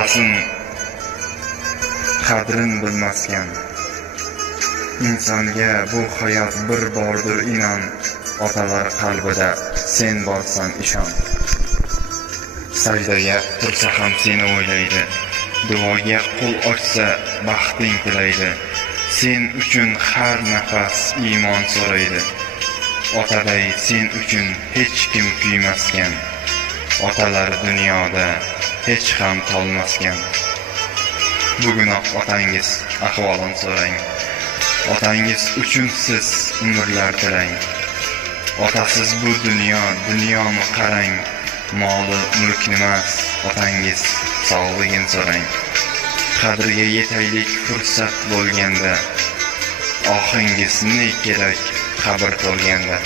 Asin qadrin bilmaskan insonga bu hayot bir bordir inon. Otalar qalbida sen borsan ishon. Sajdaga tursa ham seni o'ylaydi, duoga qo'l ochsa baxting tilaydi. Sen uchun har nafas iymon so'raydi. Otaday sen uchun hech kim kuymaskan, otalar dunyoda hech ham qolmaskan. Bugunoq otangiz ahvolini so'rang, otangiz uchun siz umrlar tilang. Otasiz bu dunyoni qarang, moli mulkni emas, otangiz sog'ligini so'rang. Qadriga yetaylik fursat bo'lganda, oxingiz ne kerak qabr to'lganda.